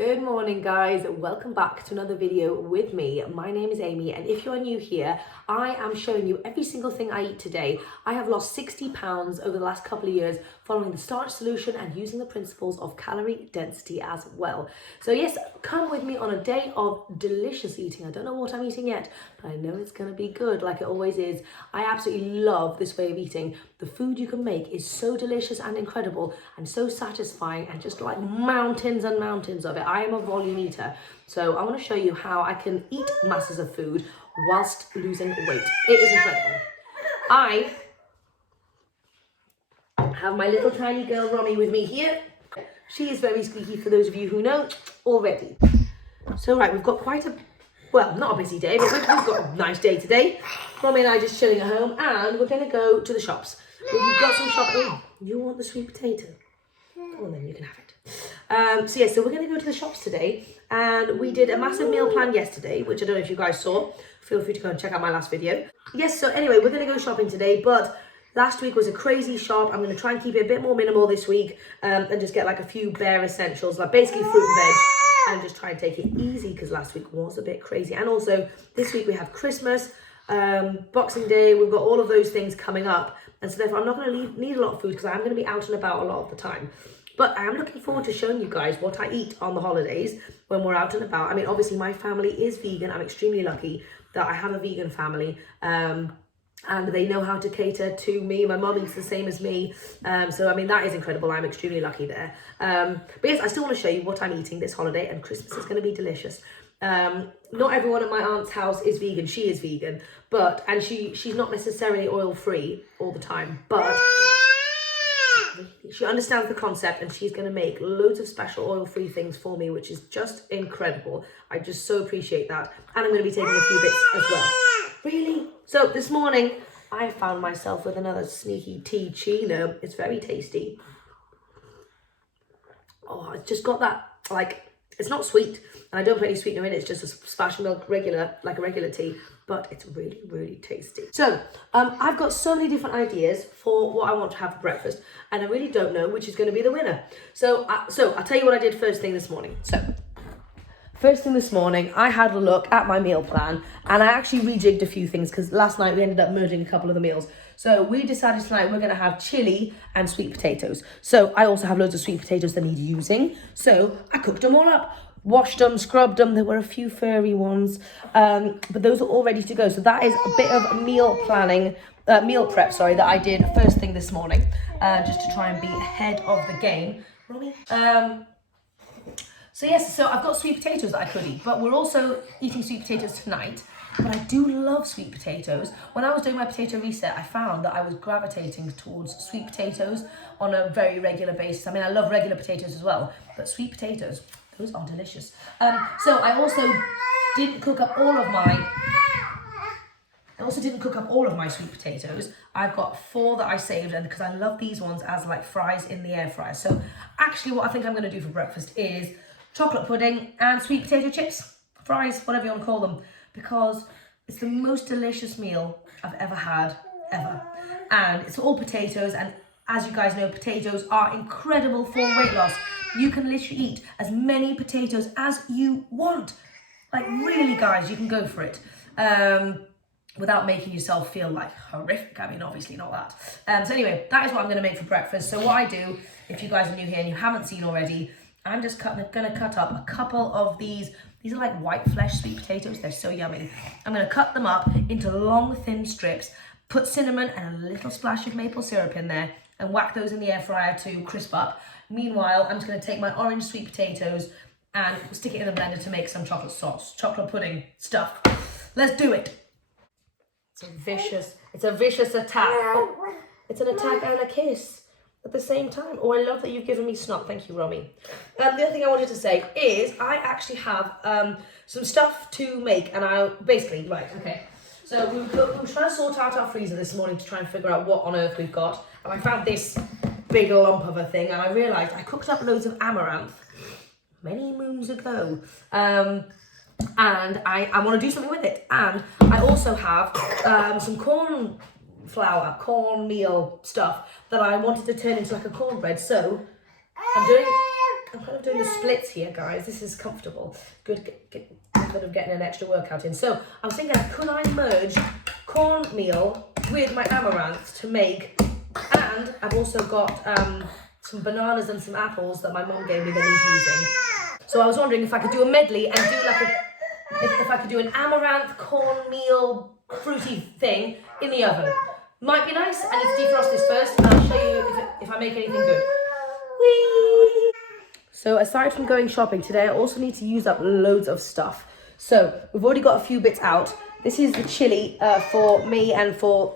Good morning guys, welcome back to another video with me. My name is Amy and if you are new here, I am showing you every single thing I eat today. I have lost 60 pounds over the last couple of years following the Starch Solution and using the principles of calorie density as well. So yes, come with me on a day of delicious eating. I don't know what I'm eating yet, but I know it's going to be good like it always is. I absolutely love this way of eating. The food you can make is so delicious and incredible and so satisfying and just like mountains and mountains of it. I am a volume eater, so I want to show you how I can eat masses of food whilst losing weight. It is incredible. I have my little tiny girl Romy with me here. She is very squeaky for those of you who know already. So right, we've got quite a, well, not a busy day, but we've got a nice day today. Romy and I just chilling at home and we're going to go to the shops. We've got some shopping. Oh, you want the sweet potato? Go on then, you can have it. So we're going to go to the shops today and we did a massive meal plan yesterday, which I don't know if you guys saw. Feel free to go and check out my last video. Yes, so anyway, we're going to go shopping today, but last week was a crazy shop. I'm going to try and keep it a bit more minimal this week and just get like a few bare essentials, like basically fruit and veg, and just try and take it easy because last week was a bit crazy. And also this week we have Christmas, Boxing Day, we've got all of those things coming up. And so therefore I'm not going to need a lot of food because I'm going to be out and about a lot of the time. But I am looking forward to showing you guys what I eat on the holidays when we're out and about. I mean, obviously my family is vegan. I'm extremely lucky that I have a vegan family and they know how to cater to me. My mum eats the same as me. So, I mean, that is incredible. I'm extremely lucky there. But yes, I still want to show you what I'm eating this holiday and Christmas is going to be delicious. Not everyone at my aunt's house is vegan. She is vegan, and she's not necessarily oil-free all the time, but she understands the concept and she's going to make loads of special oil-free things for me, which is just incredible. I just so appreciate that. And I'm going to be taking a few bits as well. Really? So this morning, I found myself with another sneaky tea chino. It's very tasty. Oh, it's just got that, like, it's not sweet. And I don't put any sweetener in it. It's just a splash of milk, like a regular tea. But it's really, really tasty. So I've got so many different ideas for what I want to have for breakfast. And I really don't know which is going to be the winner. So I'll tell you what I did first thing this morning. So first thing this morning, I had a look at my meal plan. And I actually rejigged a few things because last night we ended up merging a couple of the meals. So we decided tonight we're going to have chili and sweet potatoes. So I also have loads of sweet potatoes that need using. So I cooked them all up. Washed them, scrubbed them. There were a few furry ones, but those are all ready to go. So that is a bit of meal prep, that I did first thing this morning, just to try and be ahead of the game. So yes, so I've got sweet potatoes that I could eat, but we're also eating sweet potatoes tonight. But I do love sweet potatoes. When I was doing my potato reset, I found that I was gravitating towards sweet potatoes on a very regular basis. I mean, I love regular potatoes as well, but sweet potatoes, those are delicious. So I also didn't cook up all of my sweet potatoes. I've got 4 that I saved, and because I love these ones as like fries in the air fryer. So actually what I think I'm going to do for breakfast is chocolate pudding and sweet potato chips, fries, whatever you want to call them, because it's the most delicious meal I've ever had, ever. And it's all potatoes, and as you guys know, potatoes are incredible for weight loss. You can literally eat as many potatoes as you want. Like really, guys, you can go for it without making yourself feel like horrific. I mean, obviously not that. So anyway, that is what I'm going to make for breakfast. So what I do, if you guys are new here and you haven't seen already, I'm just going to cut up a couple of these. These are like white flesh sweet potatoes. They're so yummy. I'm going to cut them up into long, thin strips, put cinnamon and a little splash of maple syrup in there, and whack those in the air fryer to crisp up. Meanwhile, I'm just going to take my orange sweet potatoes and stick it in the blender to make some chocolate sauce, chocolate pudding stuff. Let's do it. It's a vicious attack. Oh, it's an attack and a kiss at the same time. Oh, I love that you've given me snot. Thank you, Romy. The other thing I wanted to say is I actually have some stuff to make, and I basically, right, okay. So we were trying to sort out our freezer this morning to try and figure out what on earth we've got. And I found this big lump of a thing, and I realised I cooked up loads of amaranth many moons ago. And I want to do something with it. And I also have some cornmeal stuff that I wanted to turn into like a cornbread. So I'm kind of doing the splits here, guys. This is comfortable. Good method of getting an extra workout in. So I was thinking, could I merge cornmeal with my amaranth to make, and I've also got some bananas and some apples that my mum gave me that he's using. So I was wondering if I could do a medley and do like if I could do an amaranth cornmeal fruity thing in the oven. Might be nice. I need to defrost this first, and I'll show you if I make anything good. Whee! So aside from going shopping today, I also need to use up loads of stuff. So we've already got a few bits out. This is the chili for me and for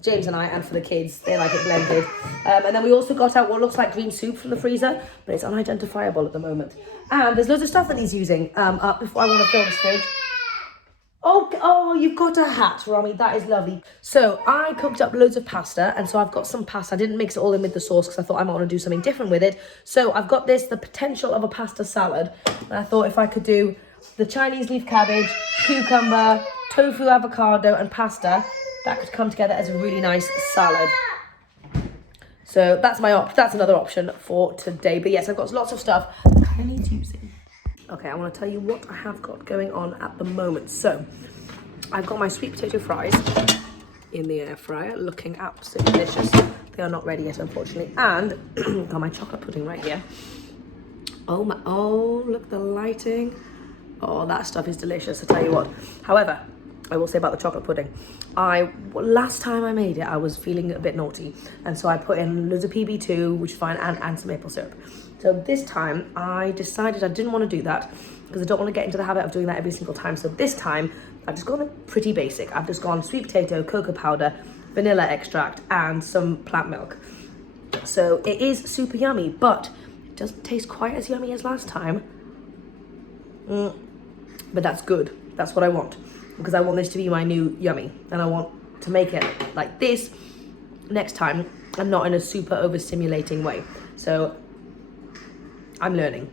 James and I and for the kids. They like it blended. And then we also got out what looks like green soup from the freezer, but it's unidentifiable at the moment. And there's loads of stuff that he's using up before I want to fill this fridge. Oh, you've got a hat, Romy. That is lovely. So I cooked up loads of pasta, and so I've got some pasta. I didn't mix it all in with the sauce because I thought I might want to do something different with it. So I've got the potential of a pasta salad. And I thought if I could do the Chinese leaf cabbage, cucumber, tofu, avocado, and pasta, that could come together as a really nice salad. So that's that's another option for today. But yes, I've got lots of stuff that I need using. Okay, I want to tell you what I have got going on at the moment. So, I've got my sweet potato fries in the air fryer, looking absolutely delicious. They are not ready yet, unfortunately. And got my chocolate pudding right here. Oh, look at the lighting. Oh, that stuff is delicious, I tell you what. However, I will say about the chocolate pudding. Last time I made it, I was feeling a bit naughty. And so I put in loads of PB2, which is fine, and some maple syrup. So this time I decided I didn't want to do that because I don't want to get into the habit of doing that every single time. So this time I've just gone pretty basic. I've just gone sweet potato, cocoa powder, vanilla extract, and some plant milk. So it is super yummy, but it doesn't taste quite as yummy as last time. But that's good. That's what I want, because I want this to be my new yummy, and I want to make it like this next time and not in a super overstimulating way. So I'm learning.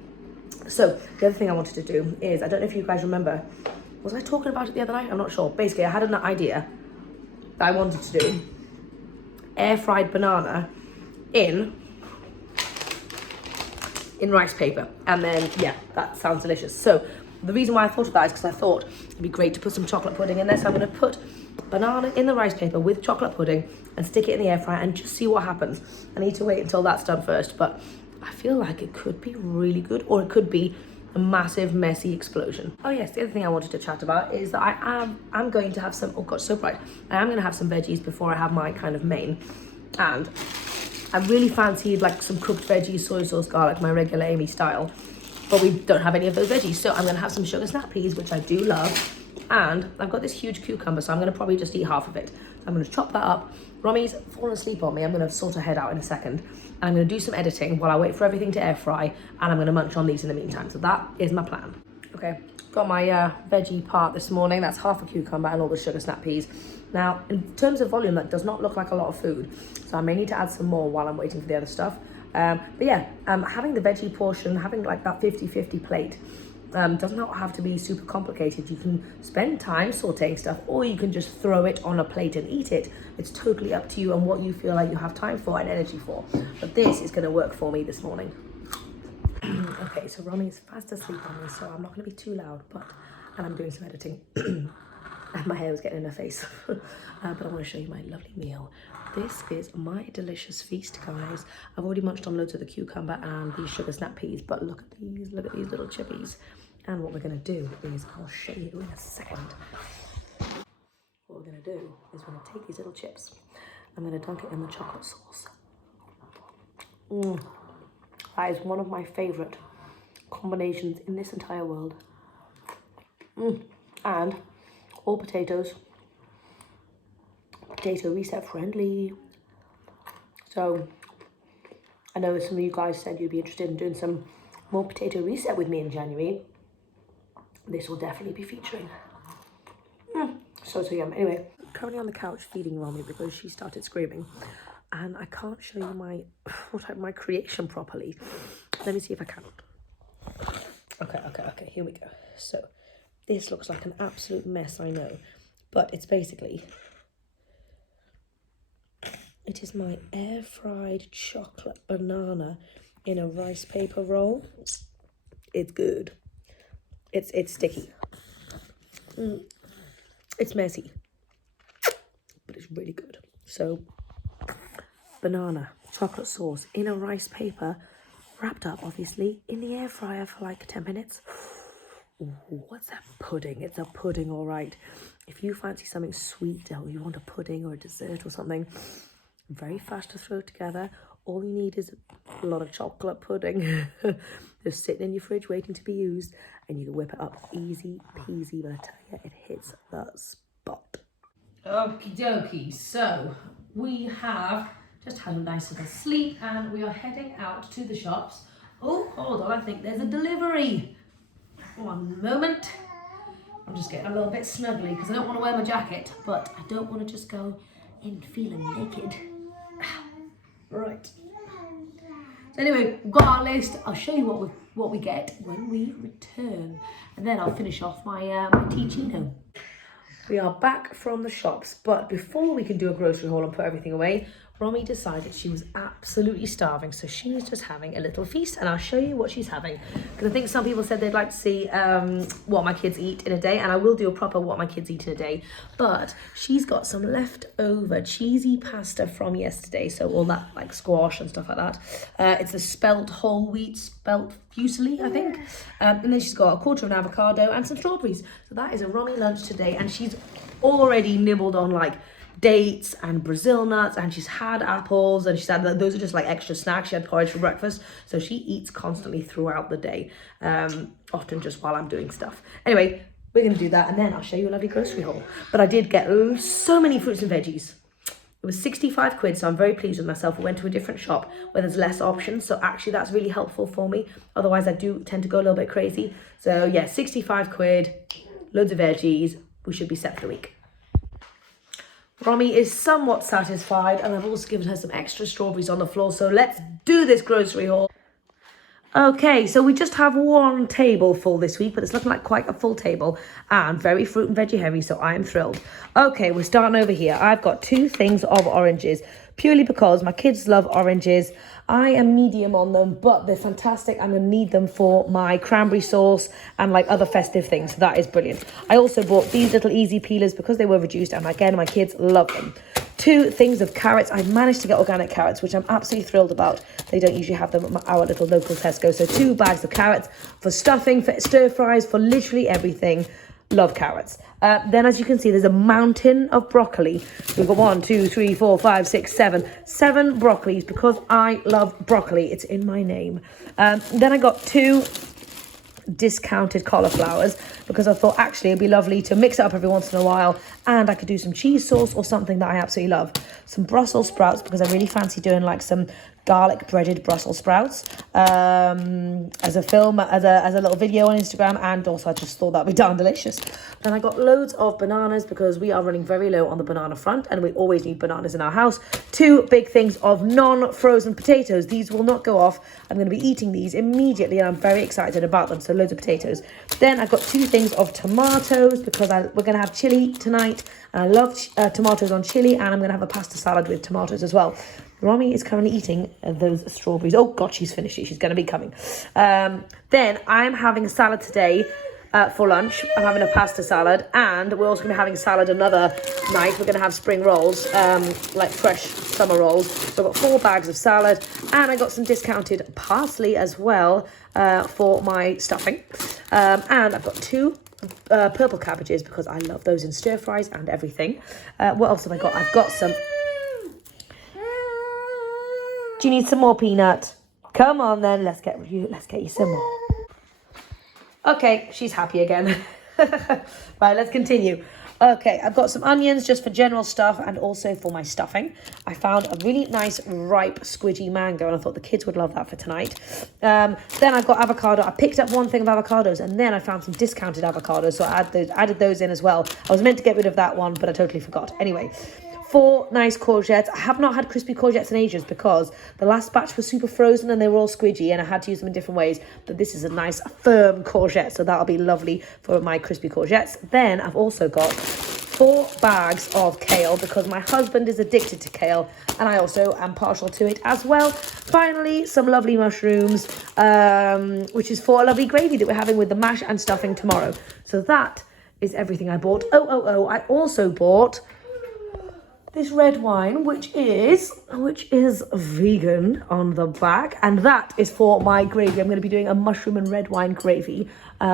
So the other thing I wanted to do is, I don't know if you guys remember, was I talking about it the other night? I'm not sure. Basically, I had an idea that I wanted to do air fried banana in rice paper, and then yeah, that sounds delicious. So the reason why I thought of that is because I thought it'd be great to put some chocolate pudding in there. So I'm going to put banana in the rice paper with chocolate pudding and stick it in the air fryer and just see what happens. I need to wait until that's done first, but I feel like it could be really good, or it could be a massive messy explosion. Oh yes, the other thing I wanted to chat about is that I'm going to have some, oh god, so bright. I am going to have some veggies before I have my kind of main, and I really fancied like some cooked veggies, soy sauce, garlic, my regular Amy style, but we don't have any of those veggies. So I'm going to have some sugar snap peas, which I do love, and I've got this huge cucumber, so I'm going to probably just eat half of it. So I'm going to chop that up. Romy's fallen asleep on me. I'm going to sort her head out in a second. And I'm going to do some editing while I wait for everything to air fry, and I'm going to munch on these in the meantime. So that is my plan. Okay, got my veggie part this morning. That's half a cucumber and all the sugar snap peas. Now, in terms of volume, that does not look like a lot of food, so I may need to add some more while I'm waiting for the other stuff. But yeah, having the veggie portion, having like that 50-50 plate, does not have to be super complicated. You can spend time sauteing stuff, or you can just throw it on a plate and eat it. It's totally up to you and what you feel like you have time for and energy for. But this is going to work for me this morning. Okay, so Romy is fast asleep on me, so I'm not going to be too loud, and I'm doing some editing. And my hair was getting in her face. But I want to show you my lovely meal. This is my delicious feast, guys. I've already munched on loads of the cucumber and these sugar snap peas, but look at these little chippies. And what we're going to do is, I'll show you in a second. What we're going to do is we're going to take these little chips. I'm going to dunk it in the chocolate sauce. That is one of my favourite combinations in this entire world. And all potatoes. Potato reset friendly. So I know some of you guys said you'd be interested in doing some more potato reset with me in January. This will definitely be featuring. So yum. Anyway, currently on the couch feeding Romy because she started screaming, and I can't show you my creation properly. Let me see if I can. Okay, here we go. So this looks like an absolute mess, I know, but it's basically, it is my air fried chocolate banana in a rice paper roll. It's good. It's sticky. It's messy, but it's really good. So, banana, chocolate sauce in a rice paper, wrapped up, obviously, in the air fryer for like 10 minutes. Ooh, what's that pudding? It's a pudding, all right. If you fancy something sweet or you want a pudding or a dessert or something, very fast to throw together. All you need is a lot of chocolate pudding just sitting in your fridge waiting to be used, and you can whip it up easy peasy. But I tell you, it hits the spot. Okie dokie, so we have just had a nice little sleep and we are heading out to the shops. Oh, hold on, I think there's a delivery. One moment. I'm just getting a little bit snuggly because I don't want to wear my jacket, but I don't want to just go in feeling naked. Right. So anyway, we've got our list. I'll show you what we get when we return, and then I'll finish off my ticino. We are back from the shops, but before we can do a grocery haul and put everything away, Romy decided she was absolutely starving, so she's just having a little feast, and I'll show you what she's having. Because I think some people said they'd like to see what my kids eat in a day, and I will do a proper what my kids eat in a day. But she's got some leftover cheesy pasta from yesterday, so all that like squash and stuff like that. It's the spelt whole wheat spelt fusilli, I think. And then she's got a quarter of an avocado and some strawberries. So that is a Romy lunch today, and she's already nibbled on like dates and Brazil nuts, and she's had apples, and she's had those are just like extra snacks. She had porridge for breakfast, so she eats constantly throughout the day, often just while I'm doing stuff. Anyway, we're gonna do that, and then I'll show you a lovely grocery haul. But I did get so many fruits and veggies. It was 65 quid, so I'm very pleased with myself. I went to a different shop where there's less options, so actually that's really helpful for me. Otherwise I do tend to go a little bit crazy. So yeah, 65 quid, loads of veggies. We should be set for the week. Romy is somewhat satisfied, and I've also given her some extra strawberries on the floor, so let's do this grocery haul. Okay, so we just have one table full this week, but it's looking like quite a full table and very fruit and veggie heavy, so I am thrilled. Okay, we're starting over here. I've got 2 things of oranges, purely because my kids love oranges. I am medium on them, but they're fantastic. I'm going to need them for my cranberry sauce and like other festive things. So that is brilliant. I also bought these little easy peelers because they were reduced, and again, my kids love them. 2 things of carrots. I've managed to get organic carrots, which I'm absolutely thrilled about. They don't usually have them at our little local Tesco. So 2 bags of carrots for stuffing, for stir fries, for literally everything. Love carrots. Then, as you can see, there's a mountain of broccoli. We've got 1, 2, 3, 4, 5, 6, 7 broccolis because I love broccoli. It's in my name. Then I got 2 discounted cauliflowers because I thought actually it'd be lovely to mix it up every once in a while, and I could do some cheese sauce or something that I absolutely love. Some Brussels sprouts because I really fancy doing like some garlic breaded Brussels sprouts as a film, as a little video on Instagram, and also I just thought that'd be darn delicious. Then I got loads of bananas because we are running very low on the banana front, and we always need bananas in our house. 2 big things of non-frozen potatoes. These will not go off. I'm going to be eating these immediately, and I'm very excited about them. So loads of potatoes. Then I've got 2 things of tomatoes because we're going to have chili tonight, and I love tomatoes on chili, and I'm going to have a pasta salad with tomatoes as well. Romy is currently eating those strawberries. Oh God, she's finished it. She's going to be coming. Then I'm having a salad today for lunch. I'm having a pasta salad, and we're also going to be having a salad another night. We're going to have spring rolls, like fresh summer rolls. So I've got 4 bags of salad, and I got some discounted parsley as well for my stuffing. And I've got 2 purple cabbages because I love those in stir fries and everything. What else have I got? I've got some... Do you need some more, Peanut? Come on then, let's get you some more. Okay, she's happy again. Right, let's continue. Okay, I've got some onions just for general stuff and also for my stuffing. I found a really nice ripe squidgy mango, and I thought the kids would love that for tonight. Then I've got avocado. I picked up 1 thing of avocados, and then I found some discounted avocados, so I added those in as well. I was meant to get rid of that one, but I totally forgot. Anyway, 4 nice courgettes. I have not had crispy courgettes in ages because the last batch was super frozen and they were all squidgy, and I had to use them in different ways. But this is a nice firm courgette, so that'll be lovely for my crispy courgettes. Then I've also got 4 bags of kale because my husband is addicted to kale and I also am partial to it as well. Finally, some lovely mushrooms, which is for a lovely gravy that we're having with the mash and stuffing tomorrow. So that is everything I bought. I also bought this red wine, which is vegan on the back, and that is for my gravy. I'm going to be doing a mushroom and red wine gravy.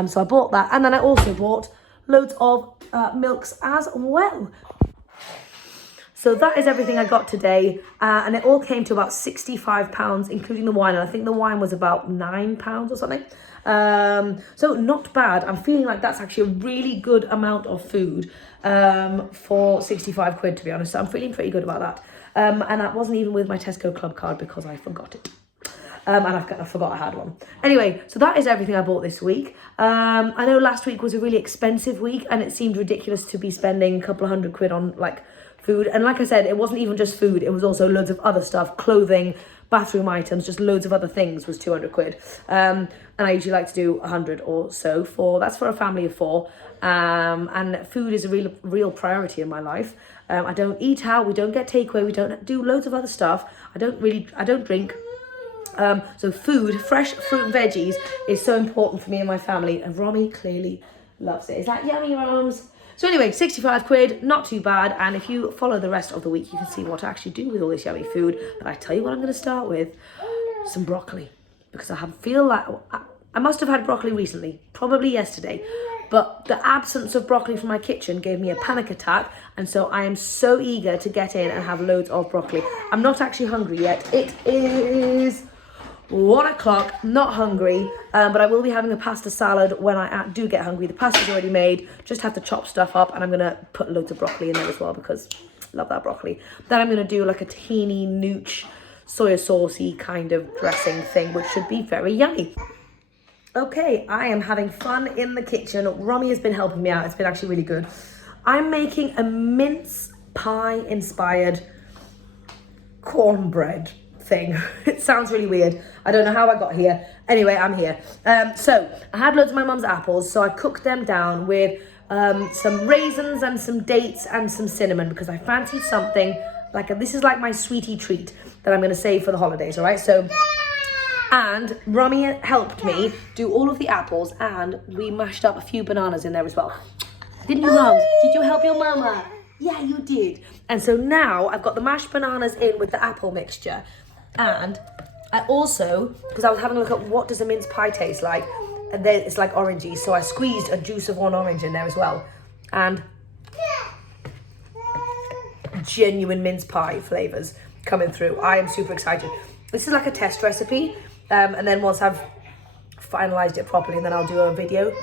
So I bought that, and then I also bought loads of milks as well. So that is everything I got today, and it all came to about £65, including the wine, and I think the wine was about £9 or something. So not bad. I'm feeling like that's actually a really good amount of food for 65 quid, to be honest. So I'm feeling pretty good about that. And that wasn't even with my Tesco Club card because I forgot it. And I forgot I had one. Anyway, so that is everything I bought this week. I know last week was a really expensive week and it seemed ridiculous to be spending a couple of £100 on like food. And like I said, it wasn't even just food. It was also loads of other stuff, clothing, bathroom items, just loads of other things was 200 quid. And I usually like to do 100 or so that's for a family of 4. And food is a real priority in my life. I don't eat out, we don't get takeaway, we don't do loads of other stuff. I don't drink. So food, fresh fruit and veggies is so important for me and my family, and Romy clearly loves it. Is that yummy, Roms? So anyway, 65 quid, not too bad. And if you follow the rest of the week, you can see what I actually do with all this yummy food. But I tell you what I'm going to start with, some broccoli. Because feel like I must have had broccoli recently, probably yesterday. But the absence of broccoli from my kitchen gave me a panic attack. And so I am so eager to get in and have loads of broccoli. I'm not actually hungry yet. It is 1 o'clock, not hungry, but I will be having a pasta salad when I do get hungry. The pasta's already made, just have to chop stuff up, and I'm going to put loads of broccoli in there as well because I love that broccoli. Then I'm going to do like a tahini, nooch, soya saucy kind of dressing thing, which should be very yummy. Okay, I am having fun in the kitchen. Romy has been helping me out. It's been actually really good. I'm making a mince pie inspired cornbread thing. It sounds really weird. I don't know how I got here. Anyway, I'm here. So I had loads of my mum's apples, so I cooked them down with some raisins and some dates and some cinnamon because I fancied something like this is like my sweetie treat that I'm going to save for the holidays, all right? So, and Romy helped me do all of the apples, and we mashed up a few bananas in there as well. Didn't you, Mums? Did you help your mama? Yeah, you did. And so now I've got the mashed bananas in with the apple mixture. And I also, because I was having a look at what does a mince pie taste like, and then it's like orangey, so I squeezed a juice of 1 orange in there as well. And genuine mince pie flavours coming through. I am super excited. This is like a test recipe, and then once I've finalised it properly, then I'll do a video.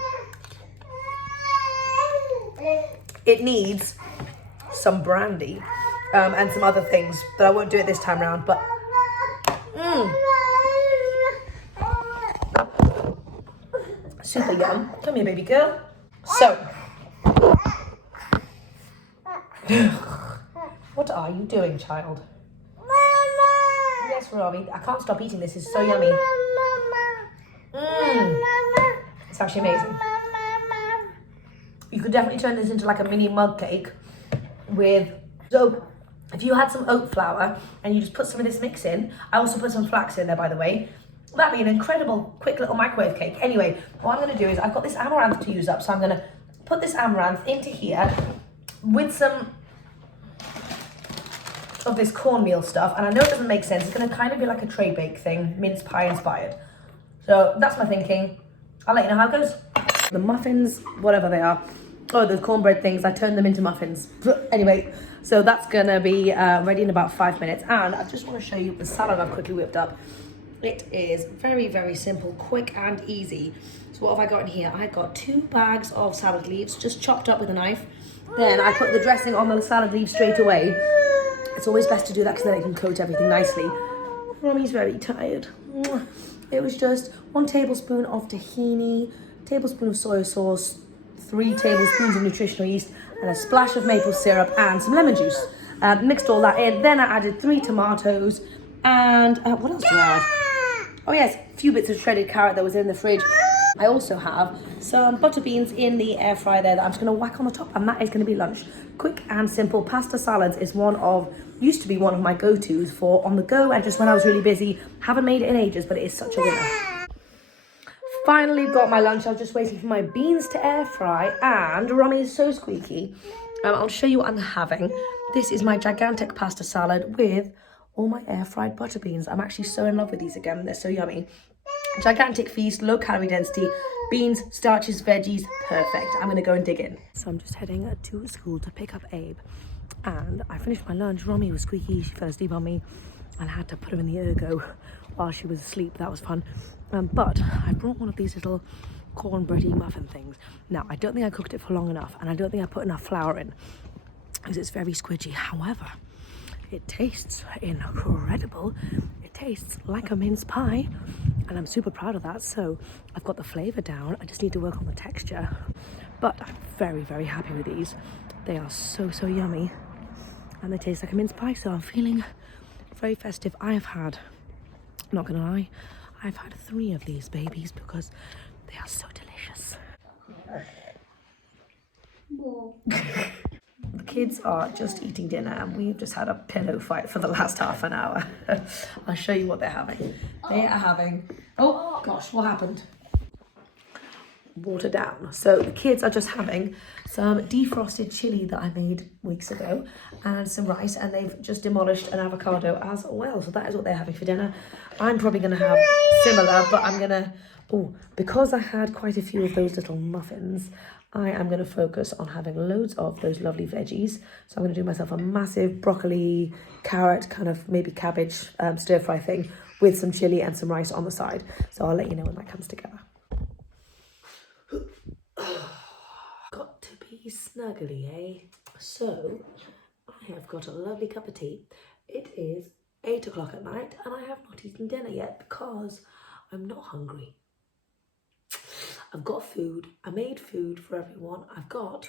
It needs some brandy and some other things, but I won't do it this time around. But super yum. Come here, baby girl. So, what are you doing, child? Mama. Yes, Robbie. I can't stop eating this. It's so yummy. It's actually amazing. You could definitely turn this into like a mini mug cake with, so if you had some oat flour and you just put some of this mix in, I also put some flax in there, by the way, that'd be an incredible quick little microwave cake. Anyway, what I'm going to do is I've got this amaranth to use up, so I'm going to put this amaranth into here with some of this cornmeal stuff, and I know it doesn't make sense. It's going to kind of be like a tray bake thing, mince pie inspired. So that's my thinking. I'll let you know how it goes. The muffins, whatever they are, the cornbread things, I turned them into muffins. Anyway, so that's gonna be ready in about 5 minutes. And I just want to show you the salad I've quickly whipped up. It is very, very simple, quick and easy. So what have I got in here? I got 2 bags of salad leaves, just chopped up with a knife. Then I put the dressing on the salad leaves straight away. It's always best to do that because then it can coat everything nicely. Mommy's very tired. It was just 1 tablespoon of tahini, tablespoon of soy sauce, 3 tablespoons of nutritional yeast, and a splash of maple syrup and some lemon juice. Mixed all that in. Then I added 3 tomatoes and what else did I add? Oh yes, a few bits of shredded carrot that was in the fridge. I also have some butter beans in the air fryer there that I'm just going to whack on the top, and that is going to be lunch. Quick and simple. Pasta salads is used to be one of my go-tos for on the go, and just when I was really busy. Haven't made it in ages, but it is such a winner. Finally got my lunch. I was just waiting for my beans to air fry, and Romy is so squeaky. I'll show you what I'm having. This is my gigantic pasta salad with all my air fried butter beans. I'm actually so in love with these again. They're so yummy. Gigantic feast, low calorie density, beans, starches, veggies, perfect. I'm gonna go and dig in. So I'm just heading to school to pick up Abe, and I finished my lunch. Romy was squeaky, she fell asleep on me, and I had to put her in the ergo while she was asleep. That was fun. But I brought one of these little cornbready muffin things. Now, I don't think I cooked it for long enough, and I don't think I put enough flour in, because it's very squidgy. However, it tastes incredible. It tastes like a mince pie, and I'm super proud of that. So I've got the flavour down. I just need to work on the texture. But I'm very, very happy with these. They are so, so yummy, and they taste like a mince pie, so I'm feeling very festive. Not gonna lie, I've had 3 of these babies because they are so delicious. The kids are just eating dinner, and we've just had a pillow fight for the last half an hour. I'll show you what they're having. They are having, oh gosh, what happened? Water down. So the kids are just having some defrosted chili that I made weeks ago and some rice, and they've just demolished an avocado as well. So that is what they're having for dinner. I'm probably going to have similar, but I'm going to, because I had quite a few of those little muffins, I am going to focus on having loads of those lovely veggies. So I'm going to do myself a massive broccoli, carrot, kind of maybe cabbage stir fry thing with some chili and some rice on the side. So I'll let you know when that comes together. Got to be snuggly, eh? So I have got a lovely cup of tea. It is 8 o'clock at night, and I have not eaten dinner yet because I'm not hungry. I've got food. I made food for everyone. I've got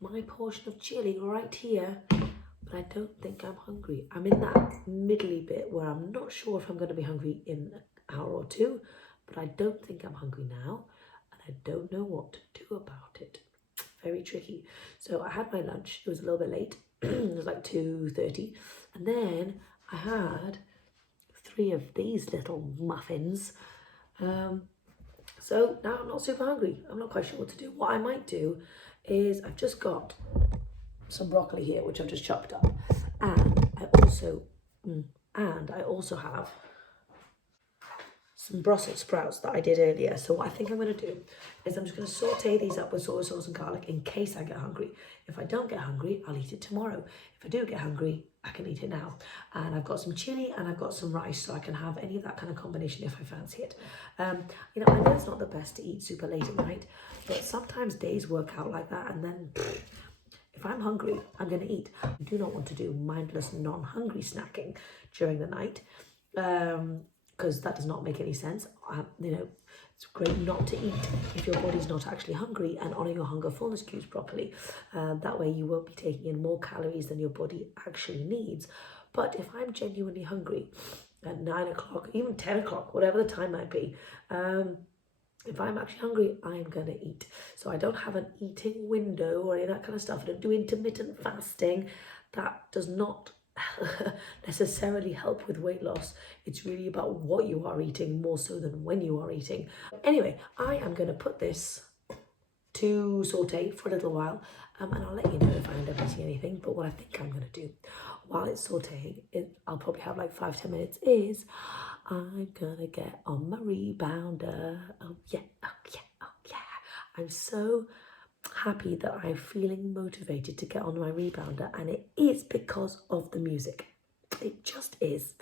my portion of chili right here, but I don't think I'm hungry. I'm in that middly bit where I'm not sure if I'm going to be hungry in an hour or two, but I don't think I'm hungry now, and I don't know what to do about it. Very tricky. So I had my lunch. It was a little bit late. It was like 2:30, and then I had 3 of these little muffins. So now I'm not super hungry. I'm not quite sure what to do. What I might do is I've just got some broccoli here, which I've just chopped up, and I also have some Brussels sprouts that I did earlier. So what I think I'm going to do is I'm just going to saute these up with soy sauce and garlic in case I get hungry. If I don't get hungry, I'll eat it tomorrow. If I do get hungry, I can eat it now. And I've got some chili and I've got some rice, so I can have any of that kind of combination if I fancy it. I know it's not the best to eat super late at night, but sometimes days work out like that, and then if I'm hungry, I'm going to eat. I do not want to do mindless, non-hungry snacking during the night, because that does not make any sense. It's great not to eat if your body's not actually hungry, and honour your hunger fullness cues properly. That way you won't be taking in more calories than your body actually needs. But if I'm genuinely hungry at 9 o'clock, even 10 o'clock, whatever the time might be, if I'm actually hungry, I'm going to eat. So I don't have an eating window or any of that kind of stuff. I don't do intermittent fasting. That does not necessarily help with weight loss. It's really about what you are eating more so than when you are eating. Anyway, I am going to put this to saute for a little while, and I'll let you know if I end up eating anything. But what I think I'm going to do while it's sauteing, I'll probably have like 5-10 minutes, is I'm going to get on my rebounder. Oh yeah. I'm so happy that I'm feeling motivated to get on my rebounder, and it is because of the music. It just is.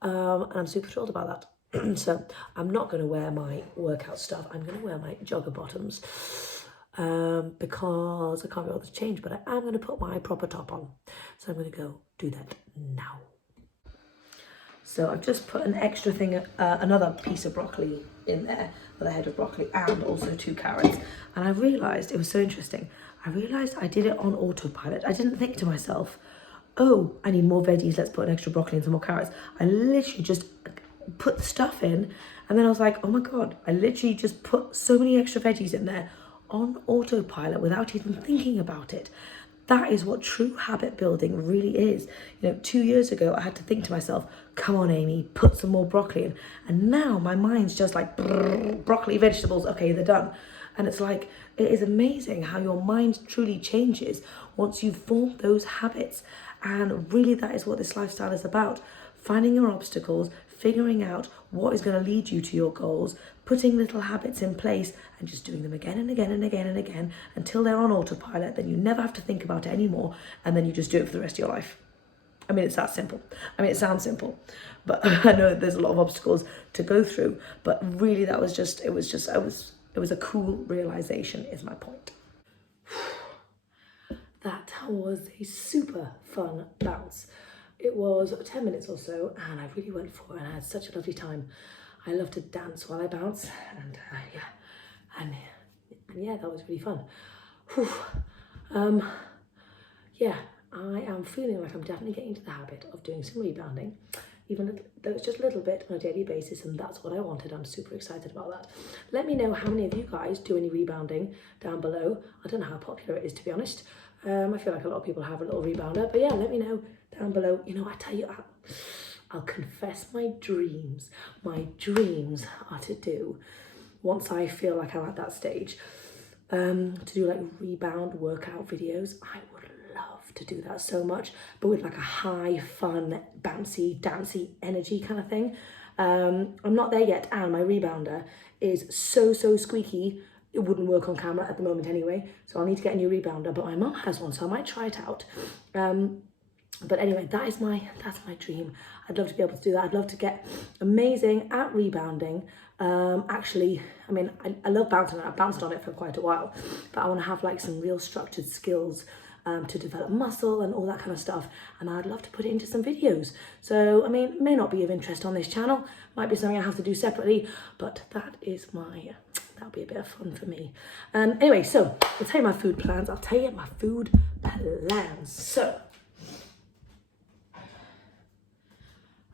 And I'm super thrilled about that. So I'm not going to wear my workout stuff. I'm going to wear my jogger bottoms because I can't be able to change, but I am going to put my proper top on. So I'm going to go do that now. So I've just put an extra thing, another piece of broccoli in there, another head of broccoli, and also 2 carrots. And I realised, it was so interesting, I realised I did it on autopilot. I didn't think to myself, oh, I need more veggies, let's put an extra broccoli and some more carrots. I literally just put the stuff in, and then I was like, oh my God, I literally just put so many extra veggies in there on autopilot without even thinking about it. That is what true habit building really is. 2 years ago, I had to think to myself, come on, Amy, put some more broccoli in. And now my mind's just like, broccoli, vegetables, okay, they're done. And it's like, it is amazing how your mind truly changes once you've formed those habits. And really, that is what this lifestyle is about. Finding your obstacles, figuring out what is going to lead you to your goals, putting little habits in place and just doing them again and again and again and again until they're on autopilot. Then you never have to think about it anymore, and then you just do it for the rest of your life. I mean, it's that simple. I mean, it sounds simple, but I know there's a lot of obstacles to go through, but really it was a cool realization is my point. That was a super fun bounce. It was 10 minutes or so, and I really went for it, and I had such a lovely time. I love to dance while I bounce, and yeah, that was really fun. Yeah, I am feeling like I'm definitely getting into the habit of doing some rebounding, even though it's just a little bit on a daily basis, and that's what I wanted. I'm super excited about that. Let me know how many of you guys do any rebounding down below. I don't know how popular it is, to be honest. I feel like a lot of people have a little rebounder, but yeah, let me know down below. I tell you, I'll confess my dreams. My dreams are to do, once I feel like I'm at that stage, to do like rebound workout videos. I would love to do that so much, but with like a high, fun, bouncy, dancey energy kind of thing. I'm not there yet, and my rebounder is so squeaky. It wouldn't work on camera at the moment anyway, so I'll need to get a new rebounder, but my mum has one, so I might try it out. But anyway, that's my dream. I'd love to be able to do that. I'd love to get amazing at rebounding. Actually, I mean, I love bouncing. I've bounced on it for quite a while, but I want to have like some real structured skills to develop muscle and all that kind of stuff, and I'd love to put it into some videos. So, I mean, it may not be of interest on this channel, might be something I have to do separately, but that'll be a bit of fun for me. Anyway, so I'll tell you my food plans. So,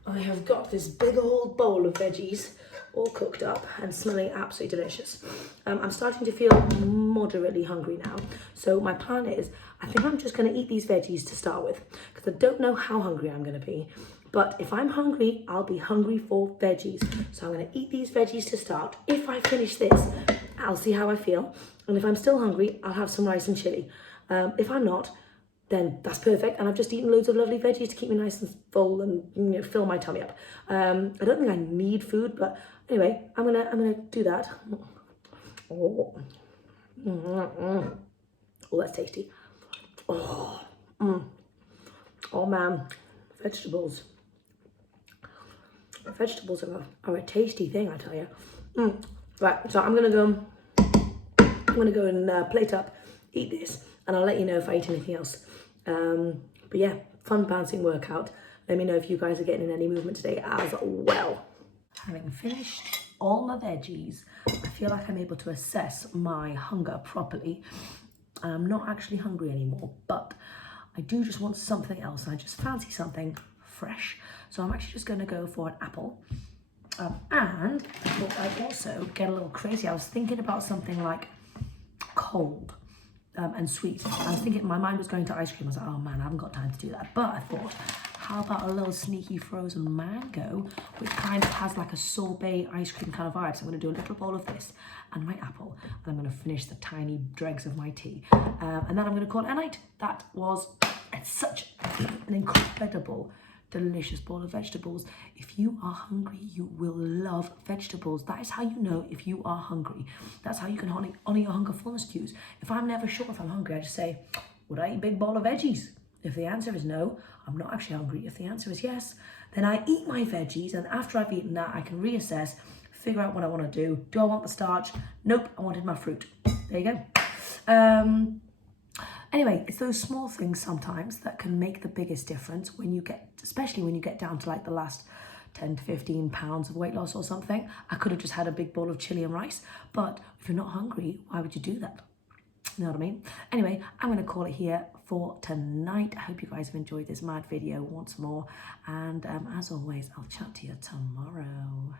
I have got this big old bowl of veggies all cooked up and smelling absolutely delicious. I'm starting to feel moderately hungry now. So my plan is, I think I'm just going to eat these veggies to start with, because I don't know how hungry I'm going to be. But if I'm hungry, I'll be hungry for veggies. So I'm going to eat these veggies to start. If I finish this, I'll see how I feel. And if I'm still hungry, I'll have some rice and chili. If I'm not, then that's perfect. And I've just eaten loads of lovely veggies to keep me nice and full and fill my tummy up. I don't think I need food, but anyway, I'm gonna do that. Oh, that's tasty. Oh man, vegetables. Vegetables are a tasty thing, I tell you. Right, so I'm gonna go and plate up, eat this, and I'll let you know if I eat anything else. But yeah, fun bouncing workout. Let me know if you guys are getting any movement today as well. Having finished all my veggies, I feel like I'm able to assess my hunger properly. I'm not actually hungry anymore, but I do just want something else. I just fancy something fresh. So I'm actually just gonna go for an apple. And I thought I'd also get a little crazy. I was thinking about something like cold and sweet. I was thinking, my mind was going to ice cream. I was like, oh man, I haven't got time to do that. But I thought, how about a little sneaky frozen mango, which kind of has like a sorbet ice cream kind of vibe. So I'm gonna do a little bowl of this and my apple, and I'm gonna finish the tiny dregs of my tea. And then I'm gonna call it a night. It's such an incredible, delicious bowl of vegetables. If you are hungry, you will love vegetables. That is how you know if you are hungry. That's how you can honor your hunger fullness cues. If I'm never sure if I'm hungry, I just say, would I eat a big bowl of veggies? If the answer is no, I'm not actually hungry. If the answer is yes, then I eat my veggies, and after I've eaten that, I can reassess, figure out what I want to do. Do I want the starch? Nope, I wanted my fruit. There you go. Anyway, it's those small things sometimes that can make the biggest difference especially when you get down to like the last 10 to 15 pounds of weight loss or something. I could have just had a big bowl of chili and rice, but if you're not hungry, why would you do that? You know what I mean? Anyway, I'm going to call it here for tonight. I hope you guys have enjoyed this mad video once more. And as always, I'll chat to you tomorrow.